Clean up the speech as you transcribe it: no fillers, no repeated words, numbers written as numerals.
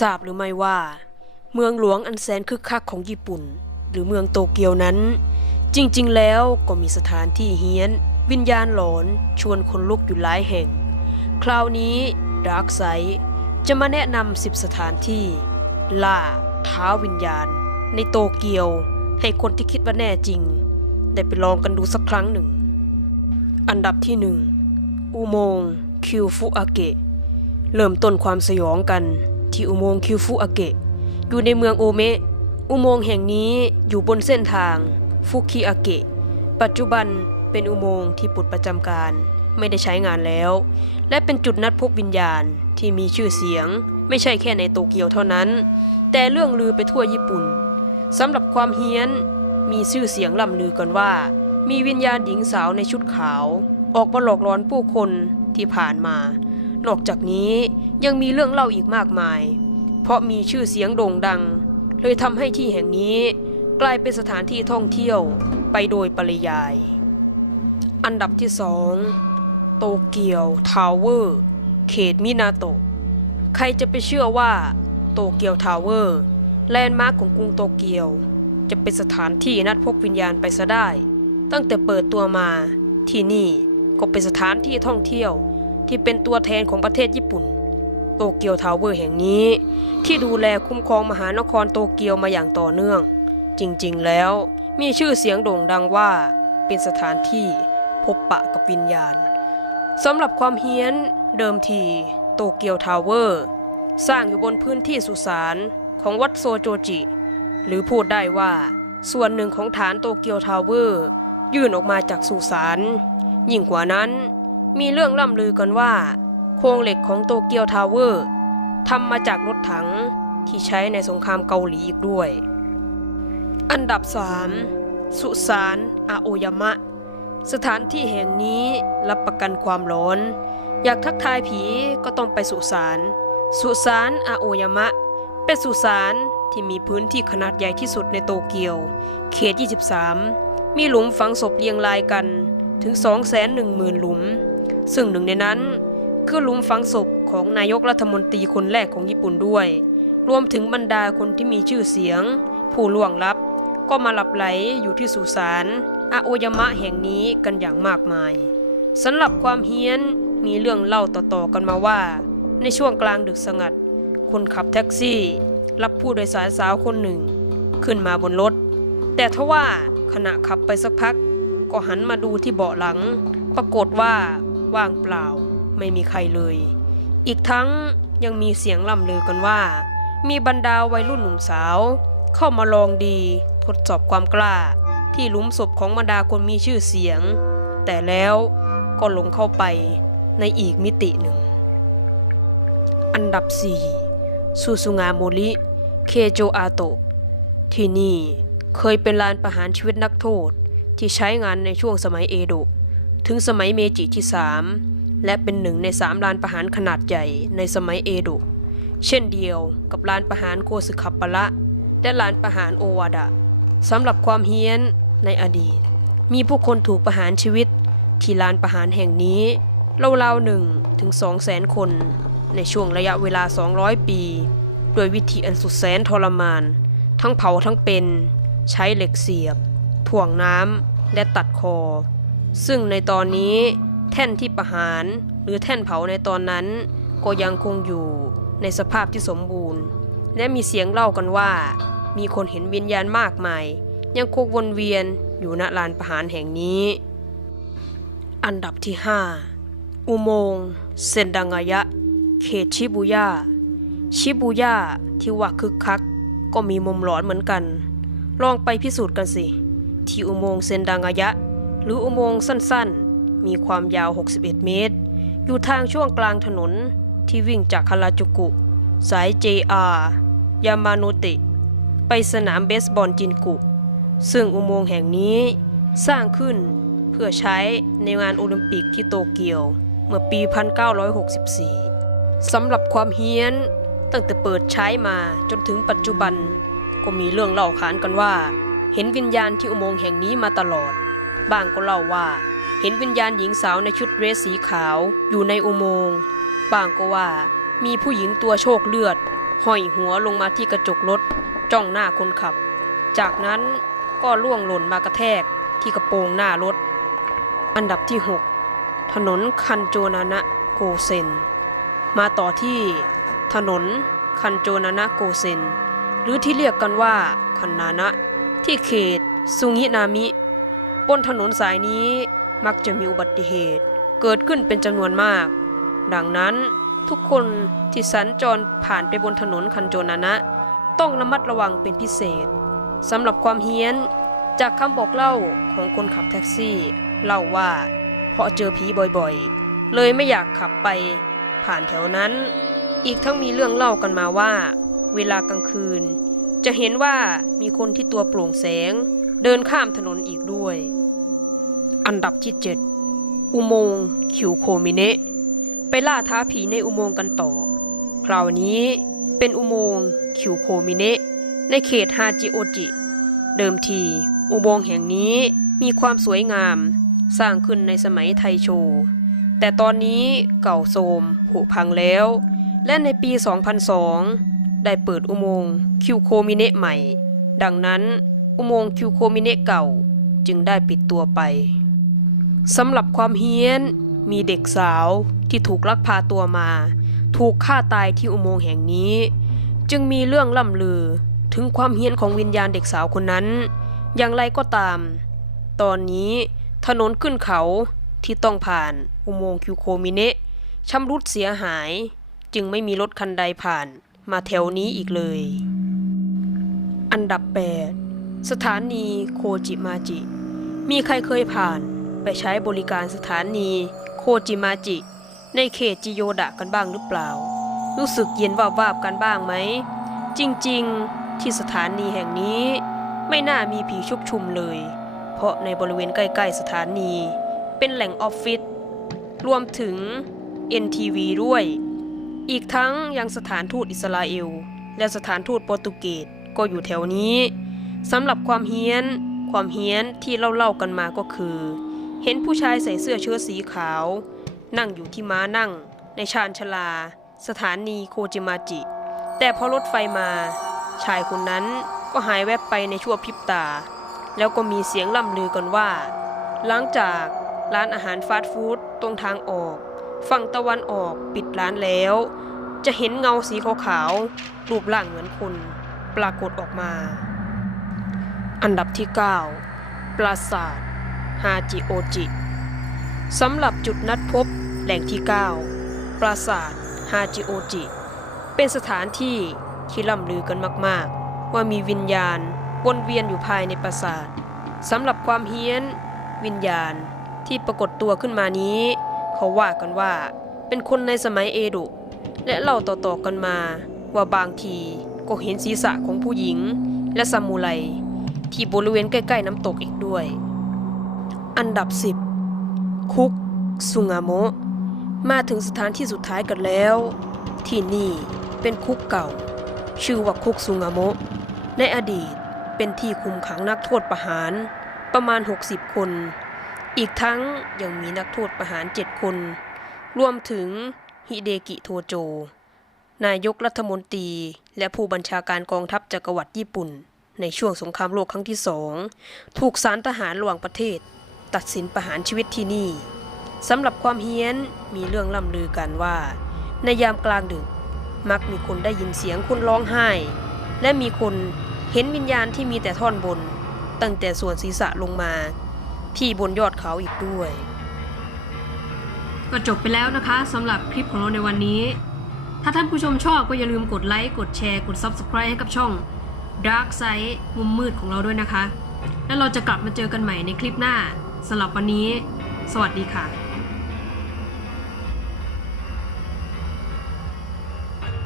ทราบหรือไม่ว่าเมืองหลวงอันแสนคึกคักของญี่ปุ่นหรือเมืองโตเกียวนั้นจริงๆแล้วก็มีสถานที่เฮี้ยนวิญญาณหลอนชวนคนลุกอยู่หลายแห่งคราวนี้ดาร์กไซด์จะมาแนะนำ10 สถานที่ล่าท้าวิญญาณในโตเกียวให้คนที่คิดว่าแน่จริงได้ไปลองกันดูสักครั้งหนึ่งอันดับที่1อุโมงค์คิวฟุอาเกะเริ่มต้นความสยองกันที่อุโมงค์คิวฟุอาเกะอยู่ในเมืองโอเมะอุโมงค์แห่งนี้อยู่บนเส้นทางฟุคิอาเกะปัจจุบันเป็นอุโมงค์ที่ปลดประจำการไม่ได้ใช้งานแล้วและเป็นจุดนัดพบวิญญาณที่มีชื่อเสียงไม่ใช่แค่ในโตเกียวเท่านั้นแต่เรื่องลือไปทั่วญี่ปุ่นสำหรับความเฮี้ยนมีชื่อเสียงล่ำลือกันว่ามีวิญญาณหญิงสาวในชุดขาวออกมาหลอกหลอนผู้คนที่ผ่านมานอกจากนี้ยังมีเรื่องเล่าอีกมากมายเพราะมีชื่อเสียงโด่งดังเลยทำให้ที่แห่งนี้กลายเป็นสถานที่ท่องเที่ยวไปโดยปริยายอันดับที่2โตเกียวทาวเวอร์เขตมินาโตะใครจะไปเชื่อว่าโตเกียวทาวเวอร์แลนด์มาร์คของกรุงโตเกียวจะเป็นสถานที่นัดพบวิญญาณไปซะได้ตั้งแต่เปิดตัวมาที่นี่ก็เป็นสถานที่ท่องเที่ยวที่เป็นตัวแทนของประเทศญี่ปุ่นโตเกียวทาวเวอร์แห่งนี้ที่ดูแลคุ้มครองมหานครโตเกียวมาอย่างต่อเนื่องจริงๆแล้วมีชื่อเสียงโด่งดังว่าเป็นสถานที่พบปะกับวิญญาณสำหรับความเฮี้ยนเดิมทีโตเกียวทาวเวอร์สร้างอยู่บนพื้นที่สุสานของวัดโซโจจิหรือพูดได้ว่าส่วนหนึ่งของฐานโตเกียวทาวเวอร์ยื่นออกมาจากสุสานยิ่งกว่านั้นมีเรื่องล่ำลือกันว่าโครงเหล็กของโตเกียวทาวเวอร์ทำมาจากรถถังที่ใช้ในสงครามเกาหลีอีกด้วยอันดับ3สุสานอาโอยามะสถานที่แห่งนี้รับประกันความร้อนอยากทักทายผีก็ต้องไปสุสานอาโอยามะเป็นสุสานที่มีพื้นที่ขนาดใหญ่ที่สุดในโตเกียวเขต23มีหลุมฝังศพเรียงรายกันถึง 210,000 หลุมซึ่งหนึ่งในนั้นคือหลุมฝังศพของนายกรัฐมนตรีคนแรกของญี่ปุ่นด้วยรวมถึงบรรดาคนที่มีชื่อเสียงผู้ล่วงลับก็มาหลับไหลอยู่ที่สุสานอาโอยามะแห่งนี้กันอย่างมากมายสำหรับความเฮี้ยนมีเรื่องเล่าต่อๆกันมาว่าในช่วงกลางดึกสงัดคนขับแท็กซี่รับผู้โดยสารสาวคนหนึ่งขึ้นมาบนรถแต่ทว่าขณะขับไปสักพักก็หันมาดูที่เบาะหลังปรากฏว่าว่างเปล่าไม่มีใครเลยอีกทั้งยังมีเสียงล่ำลือกันว่ามีบรรดาวัยรุ่นหนุ่มสาวเข้ามาลองดีทดสอบความกล้าที่หลุมศพของบรรดาคนมีชื่อเสียงแต่แล้วก็หลงเข้าไปในอีกมิติหนึ่งอันดับ4ซูซูงาโมริเคโจอาโตะที่นี่เคยเป็นลานประหารชีวิตนักโทษที่ใช้งานในช่วงสมัยเอโดะถึงสมัยเมจิที่3และเป็น1ใน3ลานประหารขนาดใหญ่ในสมัยเอโดะเช่นเดียวกับลานประหารโคสึคับปะระและลานประหารโอวาดะสำหรับความเฮี้ยนในอดีตมีผู้คนถูกประหารชีวิตที่ลานประหารแห่งนี้ราวๆ1 ถึง 200,000 คนในช่วงระยะเวลา200 ปีโดยวิธีอันสุดแสนทรมานทั้งเผาทั้งเป็นใช้เหล็กเสียบถ่วงน้ำและตัดคอซึ่งในตอนนี้แท่นที่ประหารหรือแท่นเผาในตอนนั้นก็ยังคงอยู่ในสภาพที่สมบูรณ์และมีเสียงเล่ากันว่ามีคนเห็นวิญญาณมากมายยังคงวนเวียนอยู่ณลานประหารแห่งนี้อันดับที่5อุโมงค์เซนดังายะเขตชิบูย่าที่ว่าคึกคักก็มีมุมหลอนเหมือนกันลองไปพิสูจน์กันสิที่อุโมงค์เซนดังายะหรืออุโมงค์สั้นๆมีความยาว61 เมตรอยู่ทางช่วงกลางถนนที่วิ่งจากฮาราจูกุสาย JR ยามาโนเตะไปสนามเบสบอลจินกุซึ่งอุโมงค์แห่งนี้สร้างขึ้นเพื่อใช้ในงานโอลิมปิกที่โตเกียวเมื่อปี 1964 สำหรับความเฮี้ยนตั้งแต่เปิดใช้มาจนถึงปัจจุบันก็มีเรื่องเล่าขานกันว่าเห็นวิญญาณที่อุโมงค์แห่งนี้มาตลอดบางก็เล่าว่าเห็นวิญญาณหญิงสาวในชุดเดรสสีขาวอยู่ในอุโมงค์บางก็ว่ามีผู้หญิงตัวโชคเลือด ห้อยหัวลงมาที่กระจกรถจ้องหน้าคนขับจากนั้นก็ล่วงหล่นมากระแทกที่กระโปรงหน้ารถอันดับที่6ถนนคันโจนานะโกเซนมาต่อที่ถนนคันโจนานะโกเซนหรือที่เรียกกันว่าคันนานะที่เขตซุงินามิบนถนนสายนี้มักจะมีอุบัติเหตุเกิดขึ้นเป็นจำนวนมากดังนั้นทุกคนที่สัญจรผ่านไปบนถนนคันโจนานะต้องระมัดระวังเป็นพิเศษสำหรับความเฮี้ยนจากคำบอกเล่าของคนขับแท็กซี่เล่าว่าเพราะเจอผีบ่อยๆเลยไม่อยากขับไปผ่านแถวนั้นอีกทั้งมีเรื่องเล่ากันมาว่าเวลากลางคืนจะเห็นว่ามีคนที่ตัวโปร่งแสงเดินข้ามถนนอีกด้วยอันดับที่7อุโมงค์คิวโคมิเนะไปล่าท้าผีในอุโมงค์กันต่อคราวนี้เป็นอุโมงค์คิวโคมิเนะในเขตฮาจิโอจิเดิมทีอุโมงค์แห่งนี้มีความสวยงามสร้างขึ้นในสมัยไทโชแต่ตอนนี้เก่าโทรมผุพังแล้วและในปี 2002 ได้เปิดอุโมงค์คิวโคมิเนะใหม่ดังนั้นอุโมงค์คิวโคมิเนะเก่าจึงได้ปิดตัวไปสำหรับความเฮี้ยนมีเด็กสาวที่ถูกลักพาตัวมาถูกฆ่าตายที่อุโมงค์แห่งนี้จึงมีเรื่องล่ำลือถึงความเฮี้ยนของวิญญาณเด็กสาวคนนั้นอย่างไรก็ตามตอนนี้ถนนขึ้นเขาที่ต้องผ่านอุโมงค์คิวโคมิเนะชำรุดเสียหายจึงไม่มีรถคันใดผ่านมาแถวนี้อีกเลยอันดับ8สถานีโคจิมาจิมีใครเคยผ่านไปใช้บริการสถานีโคจิมาจิในเขตจิโยดะกันบ้างหรือเปล่ารู้สึกเย็นวาบๆกันบ้างไหมจริงๆที่สถานีแห่งนี้ไม่น่ามีผีชุกชุมเลยเพราะในบริเวณใกล้ๆสถานีเป็นแหล่งออฟฟิศรวมถึง NTV ด้วยอีกทั้งยังสถานทูตอิสราเอลและสถานทูตโปรตุเกสก็อยู่แถวนี้สำหรับความเฮี้ยนที่เล่ากันมาก็คือเห็นผู้ชายใส่เสื้อเชิ้ตสีขาวนั่งอยู่ที่ม้านั่งในชานชาลาสถานีโคจิมาจิแต่พอรถไฟมาชายคนนั้นก็หายแวบไปในชั่วพริบตาแล้วก็มีเสียงล่ำลือกันว่าหลังจากร้านอาหารฟาสต์ฟู้ดตรงทางออกฝั่งตะวันออกปิดร้านแล้วจะเห็นเงาสีขาวๆรูปร่างเหมือนคนปรากฏออกมาอันดับที่9ปราสาทฮาจิโอจิสำหรับจุดนัดพบแหล่งที่9ปราสาทฮาจิโอจิเป็นสถานที่ที่ล่ำลือกันมากๆว่ามีวิญญาณวนเวียนอยู่ภายในปราสาทสำหรับความเฮี้ยนวิญญาณที่ปรากฏตัวขึ้นมานี้เขาว่ากันว่าเป็นคนในสมัยเอโดะและเล่าต่อๆกันมาว่าบางทีก็เห็นศีรษะของผู้หญิงและซามูไรที่บริเวณใกล้ๆน้ำตกอีกด้วยอันดับ10คุกซุงาโมะมาถึงสถานที่สุดท้ายกันแล้วที่นี่เป็นคุกเก่าชื่อว่าคุกซุงาโมะในอดีตเป็นที่คุมขังนักโทษประหารประมาณ60คนอีกทั้งยังมีนักโทษประหาร7คนรวมถึงฮิเดกิโทโจนายกรัฐมนตรีและผู้บัญชาการกองทัพจักรวรรดิญี่ปุ่นในช่วงสงครามโลกครั้งที่2ถูกศาลทหารระหว่างประเทศตัดสินประหารชีวิตที่นี่สำหรับความเฮี้ยนมีเรื่องล่ำลือกันว่าในยามกลางดึกมักมีคนได้ยินเสียงคนร้องไห้และมีคนเห็นวิญญาณที่มีแต่ท่อนบนตั้งแต่ส่วนศีรษะลงมาที่บนยอดเขาอีกด้วยก็จบไปแล้วนะคะสำหรับคลิปของเราในวันนี้ถ้าท่านผู้ชมชอบก็อย่าลืมกดไลค์กดแชร์กด Subscribe ให้กับช่อง Dark Side มุมมืดของเราด้วยนะคะแล้วเราจะกลับมาเจอกันใหม่ในคลิปหน้าสำหรับวันนี้สวัสดีค่ะ